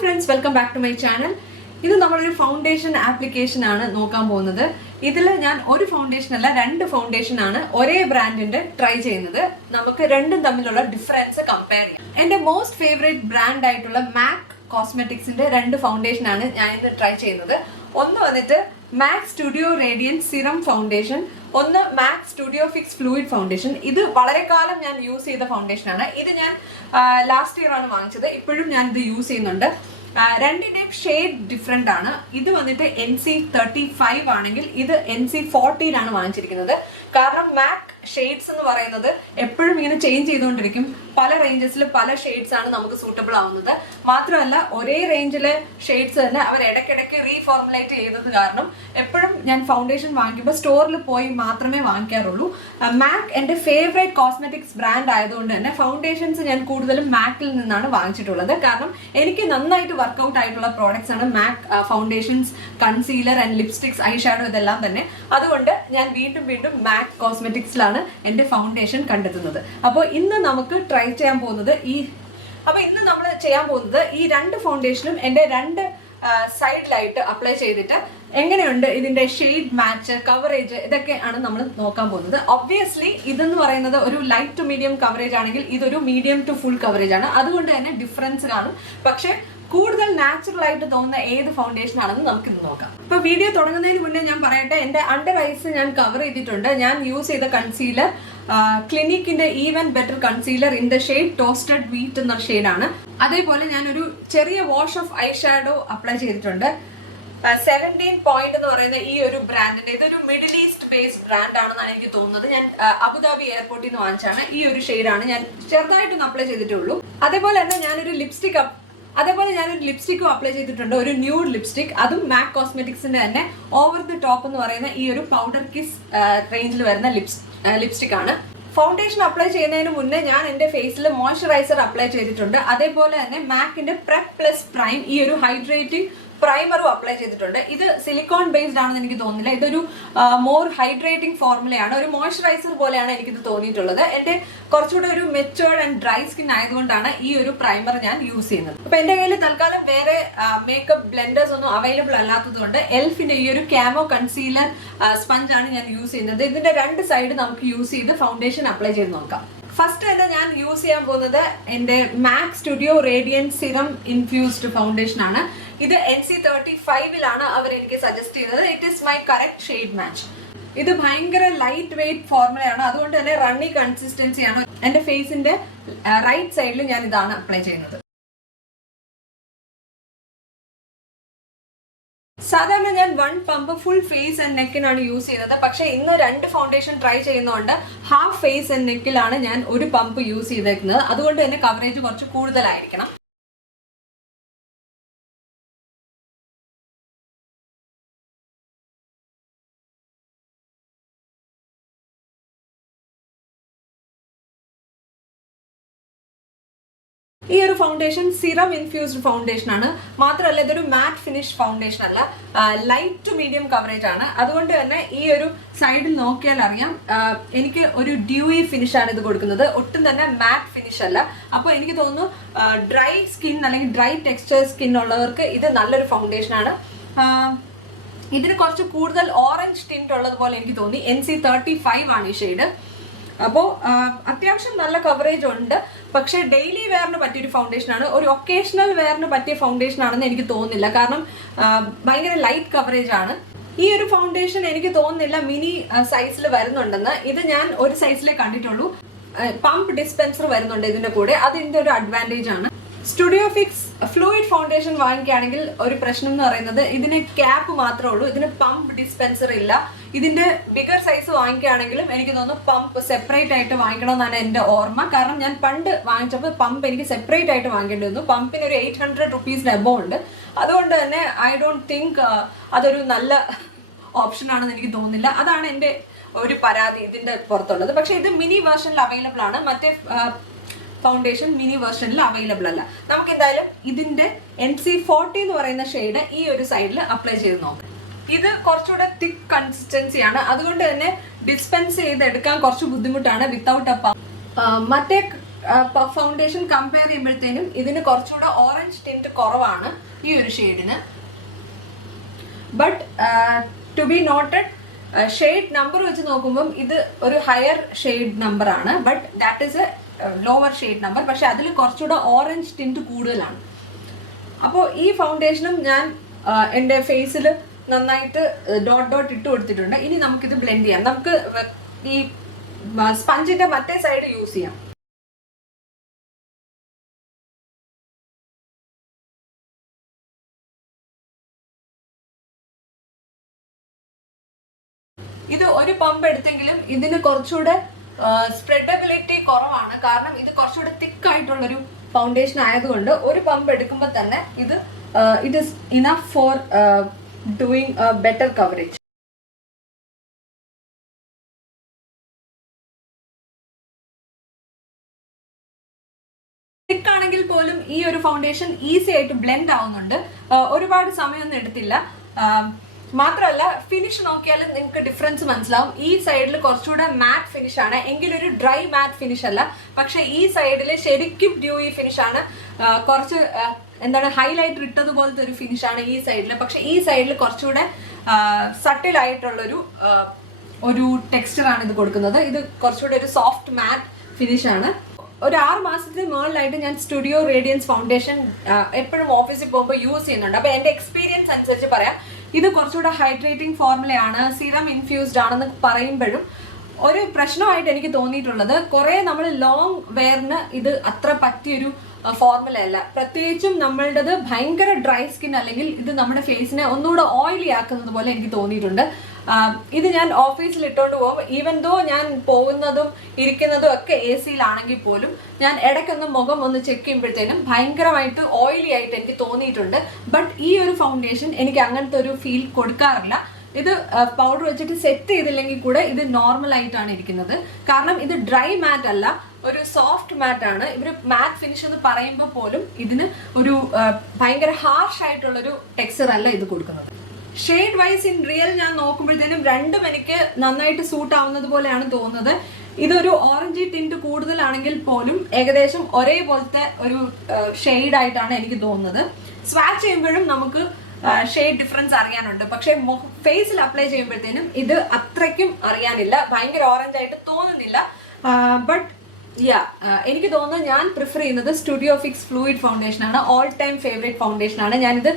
friends, welcome back to my channel. This is our foundation application. This is one foundation and two foundation. One brand try two difference compare. And the most favorite brand MAC Cosmetics two foundation try one MAC Studio Radiant Serum Foundation, one MAC Studio Fix Fluid Foundation. This is I use the foundation. This is last year I use it. Two shade different. This is NC35 this is NC40 കാരണം MAC shades എന്ന് പറയുന്നത് എപ്പോഴും ഇങ്ങനെ change ചെയ്തുകൊണ്ടിരിക്കും. പല റേഞ്ചസിൽ പല shades ആണ് നമുക്ക് സൂട്ടബിൾ ആവുന്നത്. മാത്രമല്ല ഒരേ റേഞ്ചിലെ ഷെയ്ഡ്സ് തന്നെ അവർ ഇടയ്ക്കിടയ്ക്ക് റീഫോർമുലേറ്റ് ചെയ്തത് കാരണം എപ്പോഴും ഞാൻ ഫൗണ്ടേഷൻ വാങ്ങിക്കുമ്പോൾ സ്റ്റോറിൽ പോയി മാത്രമേ വാങ്ങിക്കാറുള്ളൂ. MAC എൻ്റെ ഫേവറേറ്റ് കോസ്മെറ്റിക്സ് ബ്രാൻഡ് ആയതുകൊണ്ട് തന്നെ ഫൗണ്ടേഷൻസ് ഞാൻ കൂടുതലും MACൽ നിന്നാണ് വാങ്ങിച്ചിട്ടുള്ളത്. കാരണം എനിക്ക് നന്നായിട്ട് വർക്ക്ഔട്ട് ആയിട്ടുള്ള പ്രോഡക്ട്സ് ആണ് MAC foundations, concealer and lipsticks, I shadow ഇതെല്ലാം തന്നെ. അതുകൊണ്ട് ഞാൻ വീണ്ടും MAC കോസ്മെറ്റിക്സിലാണ് എന്റെ ഫൗണ്ടേഷൻ കണ്ടെത്തുന്നത്. അപ്പോൾ ഇന്ന് നമുക്ക് ട്രൈ ചെയ്യാൻ പോകുന്നത് ഈ രണ്ട് ഫൗണ്ടേഷനും എന്റെ രണ്ട് സൈഡിലായിട്ട് അപ്ലൈ ചെയ്തിട്ട് എങ്ങനെയുണ്ട് ഇതിന്റെ ഷെയ്ഡ് മാച്ച്, കവറേജ് ഇതൊക്കെയാണ് നമ്മൾ നോക്കാൻ പോകുന്നത്. ഒബ്വിയസ്ലി ഇതെന്ന് പറയുന്നത് ഒരു ലൈറ്റ് ടു മീഡിയം കവറേജ് ആണെങ്കിൽ ഇതൊരു മീഡിയം ടു ഫുൾ കവറേജ് ആണ്. അതുകൊണ്ട് തന്നെ ഡിഫറൻസ് കാണും. പക്ഷേ കൂടുതൽ നാച്ചുറൽ ആയിട്ട് തോന്നുന്ന ഏത് ഫൗണ്ടേഷൻ ആണെന്ന് നമുക്ക് ഇത് നോക്കാം. ഇപ്പൊ വീഡിയോ തുടങ്ങുന്നതിന് മുന്നേ ഞാൻ പറയട്ടെ, എന്റെ അണ്ടർ ഐസ് ഞാൻ കവർ ചെയ്തിട്ടുണ്ട്. ഞാൻ യൂസ് ചെയ്ത കൺസീലർ ക്ലിനിക്കിന്റെ even better concealer in the shade toasted wheat എന്ന ഷെയ്ഡാണ്. അതേപോലെ ഞാൻ ഒരു ചെറിയ wash of eye shadow apply ചെയ്തിട്ടുണ്ട്. 17 പോയിന്റ് എന്ന് പറയുന്ന ഈ ഒരു ബ്രാൻഡിന്റെ, ഇതൊരു മിഡിൽ ഈസ്റ്റ് ബേസ്ഡ് ബ്രാൻഡ് ആണെന്നാണ് എനിക്ക് തോന്നുന്നത്. ഞാൻ അബുദാബി എയർപോർട്ടിൽ നിന്ന് വാങ്ങിച്ചാണ്. ഈ ഒരു ഷെയ്ഡാണ് ഞാൻ ചെറുതായിട്ടൊന്ന് അപ്ലൈ ചെയ്തിട്ടുള്ളൂ. അതേപോലെ തന്നെ ഞാനൊരു ലിപ്സ്റ്റിക്കും അപ്ലൈ ചെയ്തിട്ടുണ്ട്, ഒരു ന്യൂഡ് ലിപ്സ്റ്റിക്. അതും MAC കോസ്മെറ്റിക്സിന്റെ തന്നെ ഓവർ ദി ടോപ്പ് എന്ന് പറയുന്ന ഈ ഒരു പൗഡർ കിസ് റേഞ്ചിൽ വരുന്ന ലിപ്സ്റ്റിക് ആണ്. ഫൗണ്ടേഷൻ അപ്ലൈ ചെയ്യുന്നതിന് മുന്നേ ഞാൻ എന്റെ ഫേസിൽ മോയ്സ്ചറൈസർ അപ്ലൈ ചെയ്തിട്ടുണ്ട്. അതേപോലെ തന്നെ MACന്റെ പ്രെപ്പ് പ്ലസ് പ്രൈം ഈ ഒരു ഹൈഡ്രേറ്റിംഗ് പ്രൈമറും അപ്ലൈ ചെയ്തിട്ടുണ്ട്. ഇത് സിലിക്കോൺ ബേസ്ഡ് ആണെന്ന് എനിക്ക് തോന്നുന്നില്ല. ഇതൊരു മോർ ഹൈഡ്രേറ്റിംഗ് ഫോർമുലയാണ്. ഒരു മോയ്സ്ചറൈസർ പോലെയാണ് എനിക്കിത് തോന്നിയിട്ടുള്ളത്. എന്റെ കുറച്ചുകൂടെ ഒരു മെച്ചുവേർഡ് ആൻഡ് ഡ്രൈ സ്കിൻ ആയതുകൊണ്ടാണ് ഈ ഒരു പ്രൈമർ ഞാൻ യൂസ് ചെയ്യുന്നത്. അപ്പൊ എന്റെ കയ്യിൽ തൽക്കാലം വേറെ മേക്കപ്പ് ബ്ലെൻഡേഴ്സ് ഒന്നും അവൈലബിൾ അല്ലാത്തതുകൊണ്ട് എൽഫിന്റെ ഈ ഒരു കാമോ കൺസീലർ സ്പഞ്ച് ആണ് ഞാൻ യൂസ് ചെയ്യുന്നത്. ഇതിന്റെ രണ്ട് സൈഡ് നമുക്ക് യൂസ് ചെയ്ത് ഫൗണ്ടേഷൻ അപ്ലൈ ചെയ്ത് നോക്കാം. ഫസ്റ്റ് തന്നെ ഞാൻ യൂസ് ചെയ്യാൻ പോകുന്നത് എന്റെ MAC studio Radiant serum infused foundation ആണ്. ഇത് NC35 അവർ എനിക്ക് സജസ്റ്റ് ചെയ്തത്. It is my correct shade match. ഇത് ഭയങ്കര ലൈറ്റ് വെയിറ്റ് ഫോർമുലയാണ്. അതുകൊണ്ട് തന്നെ റണ്ണി കൺസിസ്റ്റൻസിയാണ്. എന്റെ ഫേസിന്റെ റൈറ്റ് സൈഡിൽ ഞാൻ ഇതാണ് അപ്ലൈ ചെയ്യുന്നത്. സാധാരണ ഞാൻ 1 പമ്പ് ഫുൾ ഫേസ് ആൻഡ് നെക്കിനാണ് യൂസ് ചെയ്യുന്നത്. പക്ഷെ ഇന്ന് രണ്ട് ഫൗണ്ടേഷൻ ട്രൈ ചെയ്യുന്നതുകൊണ്ട് ഹാഫ് ഫേസ് ആൻഡ് നെക്കിലാണ് ഞാൻ ഒരു പമ്പ് യൂസ് ചെയ്തേക്കുന്നത്. അതുകൊണ്ട് തന്നെ കവറേജ് കുറച്ച് കൂടുതലായിരിക്കണം. ഈ ഒരു ഫൗണ്ടേഷൻ സിറം ഇൻഫ്യൂസ്ഡ് ഫൗണ്ടേഷൻ ആണ്. മാത്രമല്ല ഇതൊരു മാറ്റ് ഫിനിഷ് ഫൗണ്ടേഷൻ അല്ല, ലൈറ്റ് ടു മീഡിയം കവറേജ് ആണ്. അതുകൊണ്ട് തന്നെ ഈ ഒരു സൈഡിൽ നോക്കിയാൽ അറിയാം എനിക്ക് ഒരു ഡ്യൂയി ഫിനിഷ് ആണ് ഇത് കൊടുക്കുന്നത്. ഒട്ടും തന്നെ മാറ്റ് ഫിനിഷ് അല്ല. അപ്പോൾ എനിക്ക് തോന്നുന്നു ഡ്രൈ സ്കിൻ അല്ലെങ്കിൽ ഡ്രൈ ടെക്സ്ചർ സ്കിൻ ഉള്ളവർക്ക് ഇത് നല്ലൊരു ഫൗണ്ടേഷൻ ആണ്. ഇതിന് കുറച്ച് കൂടുതൽ ഓറഞ്ച് ടിന്റ് ഉള്ളതുപോലെ എനിക്ക് തോന്നി. NC35 ആണ് ഈ ഷെയ്ഡ്. അപ്പോൾ അത്യാവശ്യം നല്ല കവറേജ് ഉണ്ട്. പക്ഷേ ഡെയിലി വെയറിന് പറ്റിയൊരു ഫൗണ്ടേഷൻ ആണ്. ഒരു ഒക്കേഷണൽ വെയറിന് പറ്റിയ ഫൗണ്ടേഷൻ ആണെന്ന് എനിക്ക് തോന്നുന്നില്ല. കാരണം ഭയങ്കര ലൈറ്റ് കവറേജ് ആണ്. ഈ ഒരു ഫൗണ്ടേഷൻ എനിക്ക് തോന്നുന്നില്ല മിനി സൈസിൽ വരുന്നുണ്ടെന്ന്. ഇത് ഞാൻ ഒരു സൈസിലേ കണ്ടിട്ടുള്ളൂ. പമ്പ് ഡിസ്പെൻസർ വരുന്നുണ്ട് ഇതിന്റെ കൂടെ. അതിന്റെ ഒരു അഡ്വാൻറ്റേജ് ആണ്. സ്റ്റുഡിയോ ഫിക്സ് ഫ്ലൂയിഡ് ഫൗണ്ടേഷൻ വാങ്ങിക്കുകയാണെങ്കിൽ ഒരു പ്രശ്നം എന്ന് പറയുന്നത് ഇതിന് ക്യാപ്പ് മാത്രമേ ഉള്ളൂ. ഇതിന് പമ്പ് ഡിസ്പെൻസർ ഇല്ല. ഇതിന്റെ ബിഗർ സൈസ് വാങ്ങിക്കുകയാണെങ്കിലും എനിക്ക് തോന്നുന്നു പമ്പ് സെപ്പറേറ്റ് ആയിട്ട് വാങ്ങിക്കണമെന്നാണ് എൻ്റെ ഓർമ്മ. കാരണം ഞാൻ പണ്ട് വാങ്ങിച്ചപ്പോൾ പമ്പ് എനിക്ക് സെപ്പറേറ്റ് ആയിട്ട് വാങ്ങിക്കേണ്ടി വന്നു. പമ്പിന് ഒരു 800 rupees എബോ ഉണ്ട്. അതുകൊണ്ട് തന്നെ ഐ ഡോണ്ട് തിങ്ക് അതൊരു നല്ല ഓപ്ഷൻ ആണെന്ന് എനിക്ക് തോന്നുന്നില്ല. അതാണ് എൻ്റെ ഒരു പരാതി ഇതിന്റെ പുറത്തുള്ളത്. പക്ഷെ ഇത് മിനി വേർഷനിൽ അവൈലബിൾ ആണ്. മറ്റേ ഫൗണ്ടേഷൻ മിനി വേർഷനിൽ അവൈലബിൾ അല്ല. നമുക്ക് എന്തായാലും ഇതിന്റെ NC40 എന്ന് പറയുന്ന ഷെയ്ഡ് ഈ ഒരു സൈഡിൽ അപ്ലൈ ചെയ്ത് നോക്കാം. ഇത് കുറച്ചുകൂടെ തിക്ക് കൺസിസ്റ്റൻസിയാണ്. അതുകൊണ്ട് തന്നെ ഡിസ്പെൻസ് ചെയ്തെടുക്കാൻ കുറച്ച് ബുദ്ധിമുട്ടാണ് വിത്തൗട്ട് എ പമ്പ്. മറ്റേ ഫൗണ്ടേഷൻ കമ്പയർ ചെയ്യുമ്പോഴത്തേനും ഇതിന് കുറച്ചുകൂടെ ഓറഞ്ച് ടിന്റ് കുറവാണ് ഈ ഒരു ഷെയ്ഡിന്. But to be noted, shade number വെച്ച് നോക്കുമ്പം ഇത് ഒരു ഹയർ ഷെയ്ഡ് നമ്പർ ആണ്, but that is a lower shade number. പക്ഷെ അതിൽ കുറച്ചുകൂടെ ഓറഞ്ച് ടിന്റ് കൂടുതലാണ്. അപ്പോൾ ഈ ഫൗണ്ടേഷനും ഞാൻ എൻ്റെ ഫേസിൽ നന്നായിട്ട് ഡോട്ട് ഇട്ട് കൊടുത്തിട്ടുണ്ട്. ഇനി നമുക്കിത് ബ്ലെൻഡ് ചെയ്യാം. നമുക്ക് ഈ സ്പഞ്ചിന്റെ മറ്റേ സൈഡ് യൂസ് ചെയ്യാം. ഇത് ഒരു പമ്പ് എടുത്തെങ്കിലും ഇതിന് കുറച്ചുകൂടെ സ്പ്രെഡബിലിറ്റി കുറവാണ്. കാരണം ഇത് കുറച്ചുകൂടെ തിക്ക് ആയിട്ടുള്ളൊരു ഫൗണ്ടേഷൻ ആയതുകൊണ്ട് ഒരു പമ്പ് എടുക്കുമ്പോൾ തന്നെ ഇത് it is enough for doing better coverage. തിക്കാണെങ്കിൽ പോലും ഈ ഒരു ഫൗണ്ടേഷൻ ഈസി ആയിട്ട് ബ്ലെൻഡ് ആവുന്നുണ്ട്. ഒരുപാട് സമയമൊന്നും എടുത്തില്ല. മാത്രമല്ല ഫിനിഷ് നോക്കിയാലും നിങ്ങൾക്ക് ഡിഫറൻസ് മനസ്സിലാവും. ഈ സൈഡിൽ കുറച്ചുകൂടെ മാറ്റ് ഫിനിഷ് ആണ്, എങ്കിലൊരു ഡ്രൈ മാറ്റ് ഫിനിഷ് അല്ല. പക്ഷെ ഈ സൈഡിൽ ശരിക്കും ഡ്യൂയി ഫിനിഷ് ആണ്. കുറച്ച് എന്താണ് ഹൈലൈറ്റർ ഇട്ടതുപോലത്തെ ഒരു ഫിനിഷ് ആണ് ഈ സൈഡിൽ. പക്ഷെ ഈ സൈഡിൽ കുറച്ചുകൂടെ സട്ടിൽ ആയിട്ടുള്ളൊരു ഒരു ടെക്സ്ചർ ആണ് ഇത് കൊടുക്കുന്നത്. ഇത് കുറച്ചുകൂടെ ഒരു സോഫ്റ്റ് മാറ്റ് ഫിനിഷ് ആണ്. ഒരു 6 മാസത്തിന് മുകളിലായിട്ട് ഞാൻ സ്റ്റുഡിയോ റേഡിയൻസ് ഫൗണ്ടേഷൻ എപ്പോഴും ഓഫീസിൽ പോകുമ്പോൾ യൂസ് ചെയ്യുന്നുണ്ട്. അപ്പോൾ എൻ്റെ എക്സ്പീരിയൻസ് അനുസരിച്ച് പറയാം, ഇത് കുറച്ചുകൂടെ ഹൈഡ്രേറ്റിംഗ് ഫോർമുലയാണ്, സിറം ഇൻഫ്യൂസ്ഡ് ആണെന്ന് പറയുമ്പോഴും ഒരു പ്രശ്നമായിട്ട് എനിക്ക് തോന്നിയിട്ടുള്ളത്, കുറേ നമ്മൾ ലോങ് വെയറിന് ഇത് അത്ര പറ്റിയൊരു ഫോർമുല അല്ല. പ്രത്യേകിച്ചും നമ്മളുടേത് ഭയങ്കര ഡ്രൈ സ്കിൻ അല്ലെങ്കിൽ ഇത് നമ്മുടെ ഫേസിനെ ഒന്നുകൂടെ ഓയിലി ആക്കുന്നത് പോലെ എനിക്ക് തോന്നിയിട്ടുണ്ട്. ഇത് ഞാൻ ഓഫീസിൽ ഇട്ടുകൊണ്ട് പോകും. ഈവൻ ദോ ഞാൻ പോകുന്നതും ഇരിക്കുന്നതും ഒക്കെ AC-യിലാണെങ്കിൽ പോലും ഞാൻ ഇടയ്ക്കൊന്ന് മുഖം ഒന്ന് ചെക്ക് ചെയ്യുമ്പോഴത്തേനും ഭയങ്കരമായിട്ട് ഓയിലി ആയിട്ട് എനിക്ക് തോന്നിയിട്ടുണ്ട്. ബട്ട് ഈ ഒരു ഫൗണ്ടേഷൻ എനിക്ക് അങ്ങനത്തെ ഒരു ഫീൽ കൊടുക്കാറില്ല. ഇത് പൗഡർ വെച്ചിട്ട് സെറ്റ് ചെയ്തില്ലെങ്കിൽ കൂടെ ഇത് നോർമൽ ആയിട്ടാണ് ഇരിക്കുന്നത്. കാരണം ഇത് ഡ്രൈ മാറ്റ് അല്ല, ഒരു സോഫ്റ്റ് മാറ്റ് ആണ്. ഇവര് മാറ്റ് ഫിനിഷ് എന്ന് പറയുമ്പോൾ പോലും ഇതിന് ഒരു ഭയങ്കര ഹാർഷ് ആയിട്ടുള്ളൊരു ടെക്സ്ചർ അല്ല ഇത് കൊടുക്കുന്നത്. ഷെയ്ഡ് വൈസ് ഇൻ റിയൽ ഞാൻ നോക്കുമ്പോഴത്തേനും രണ്ടും എനിക്ക് നന്നായിട്ട് സൂട്ട് ആവുന്നത് പോലെയാണ് തോന്നുന്നത്. ഇതൊരു ഓറഞ്ച് ടിന്റ് കൂടുതലാണെങ്കിൽ പോലും ഏകദേശം ഒരേപോലത്തെ ഒരു ഷെയ്ഡ് ആയിട്ടാണ് എനിക്ക് തോന്നുന്നത്. സ്വാച്ച് ചെയ്യുമ്പോഴും നമുക്ക് ഷെയ്ഡ് ഡിഫറൻസ് അറിയാനുണ്ട്. പക്ഷെ ഫേസിൽ അപ്ലൈ ചെയ്യുമ്പോഴത്തേനും ഇത് അത്രയ്ക്കും അറിയാനില്ല, ഭയങ്കര ഓറഞ്ച് ആയിട്ട് തോന്നുന്നില്ല. ബട്ട് എനിക്ക് തോന്നുന്നത് ഞാൻ പ്രിഫർ ചെയ്യുന്നത് സ്റ്റുഡിയോ ഫിക്സ് ഫ്ലൂയിഡ് ഫൗണ്ടേഷൻ ആണ്. ഓൾ ടൈം ഫേവറേറ്റ് ഫൗണ്ടേഷൻ ആണ്. ഞാനിത്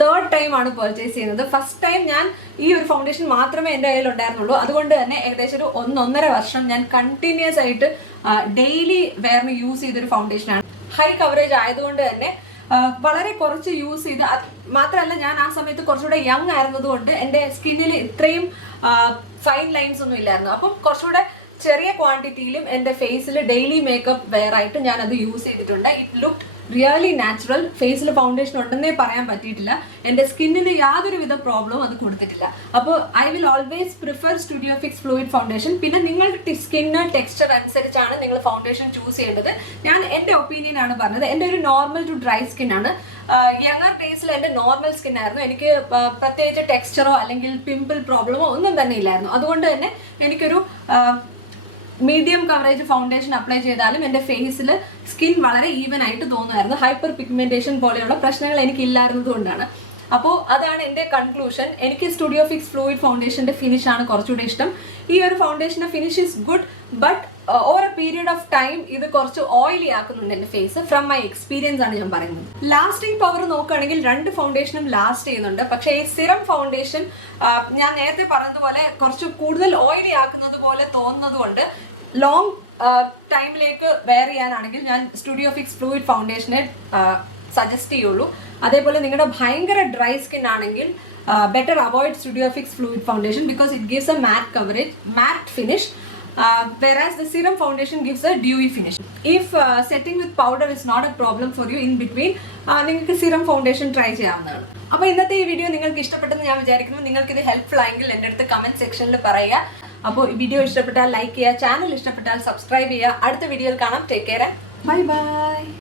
3rd ടൈം ആണ് പർച്ചേസ് ചെയ്യുന്നത്. ഫസ്റ്റ് ടൈം ഞാൻ ഈ ഒരു ഫൗണ്ടേഷൻ മാത്രമേ എൻ്റെ കയ്യിൽ ഉണ്ടായിരുന്നുള്ളൂ. അതുകൊണ്ട് തന്നെ ഏകദേശം ഒരു 1.5 വർഷം ഞാൻ കണ്ടിന്യൂസ് ആയിട്ട് ഡെയിലി വെയറിന് യൂസ് ചെയ്തൊരു ഫൗണ്ടേഷനാണ്. ഹൈ കവറേജ് ആയതുകൊണ്ട് തന്നെ വളരെ കുറച്ച് യൂസ് ചെയ്ത്, മാത്രമല്ല ഞാൻ ആ സമയത്ത് കുറച്ചുകൂടെ യങ് ആയിരുന്നതുകൊണ്ട് എൻ്റെ സ്കിന്നിൽ ഇത്രയും ഫൈൻ ലൈൻസ് ഒന്നും ഇല്ലായിരുന്നു. അപ്പം കുറച്ചുകൂടെ ചെറിയ ക്വാണ്ടിറ്റിയിലും എൻ്റെ ഫേസിൽ ഡെയിലി മേക്കപ്പ് വെയർ ആയിട്ട് ഞാൻ അത് യൂസ് ചെയ്തിട്ടുണ്ട്. It looked really natural. ഫേസിൽ ഫൗണ്ടേഷൻ ഉണ്ടെന്നേ പറയാൻ പറ്റിയിട്ടില്ല. എൻ്റെ സ്കിന്നിന് യാതൊരുവിധ പ്രോബ്ലവും അത് കൊടുത്തിട്ടില്ല. അപ്പോൾ I will always prefer studio fix fluid foundation. പിന്നെ നിങ്ങളുടെ സ്കിന്ന് ടെക്സ്ചർ അനുസരിച്ചാണ് നിങ്ങൾ ഫൗണ്ടേഷൻ ചൂസ് ചെയ്യേണ്ടത്. ഞാൻ എൻ്റെ ഒപ്പീനിയൻ ആണ് പറഞ്ഞത്. എൻ്റെ ഒരു നോർമൽ ടു ഡ്രൈ സ്കിൻ ആണ്. യങ്ങർ ഡേയ്സിൽ എൻ്റെ നോർമൽ സ്കിൻ ആയിരുന്നു. എനിക്ക് പ്രത്യേകിച്ച് ടെക്സ്ചറോ അല്ലെങ്കിൽ പിമ്പിൾ പ്രോബ്ലമോ ഒന്നും തന്നെ ഇല്ലായിരുന്നു. അതുകൊണ്ട് തന്നെ എനിക്കൊരു മീഡിയം കവറേജ് ഫൗണ്ടേഷൻ അപ്ലൈ ചെയ്താലും എൻ്റെ ഫേസിൽ സ്കിൻ വളരെ ഈവൻ ആയിട്ട് തോന്നുമായിരുന്നു. ഹൈപ്പർ പിഗ്മെന്റേഷൻ പോലെയുള്ള പ്രശ്നങ്ങൾ എനിക്കില്ലായിരുന്നത് കൊണ്ടാണ്. അപ്പോൾ അതാണ് എൻ്റെ കൺക്ലൂഷൻ. എനിക്ക് സ്റ്റുഡിയോ ഫിക്സ് ഫ്ലൂയിഡ് ഫൗണ്ടേഷൻ്റെ ഫിനിഷാണ് കുറച്ചുകൂടെ ഇഷ്ടം. ഈ ഒരു ഫൗണ്ടേഷൻ്റെ finish is good, but over a period of time ഇത് കുറച്ച് ഓയിലി ആക്കുന്നുണ്ട് എൻ്റെ ഫേസ്. ഫ്രം മൈ എക്സ്പീരിയൻസ് ആണ് ഞാൻ പറയുന്നത്. ലാസ്റ്റിംഗ് പവർ നോക്കുകയാണെങ്കിൽ 2 ഫൗണ്ടേഷനും ലാസ്റ്റ് ചെയ്യുന്നുണ്ട്. പക്ഷേ ഈ സിറം ഫൗണ്ടേഷൻ ഞാൻ നേരത്തെ പറഞ്ഞതുപോലെ കുറച്ച് കൂടുതൽ ഓയിലി ആക്കുന്നത് പോലെ തോന്നുന്നത് കൊണ്ട് ലോങ് ടൈമിലേക്ക് വെയർ ചെയ്യാനാണെങ്കിൽ ഞാൻ സ്റ്റുഡിയോ ഫിക്സ് ഫ്ലൂയിഡ് ഫൗണ്ടേഷനെ സജസ്റ്റ് ചെയ്യുള്ളൂ. അതേപോലെ നിങ്ങളുടെ ഭയങ്കര ഡ്രൈ സ്കിൻ ആണെങ്കിൽ better avoid Studio Fix Fluid Foundation because it gives a matte finish, whereas the serum foundation gives a dewy finish. If setting with powder is not a problem for you in between, നിങ്ങൾക്ക് serum foundation try ചെയ്യാവുന്നതാണ്. അപ്പോൾ ഇന്നത്തെ ഈ video നിങ്ങൾക്ക് ഇഷ്ടപ്പെട്ടെന്ന് ഞാൻ വിചാരിക്കുന്നു. നിങ്ങൾക്ക് ഇത് ഹെൽപ്ഫുൾ ആയെങ്കിൽ എൻ്റെ അടുത്ത് കമന്റ് സെക്ഷനിൽ പറയുക. അപ്പോൾ ഈ വീഡിയോ ഇഷ്ടപ്പെട്ടാൽ ലൈക്ക് ചെയ്യുക, ചാനൽ ഇഷ്ടപ്പെട്ടാൽ സബ്സ്ക്രൈബ് ചെയ്യുക. അടുത്ത വീഡിയോയിൽ കാണാം. Take care, bye bye.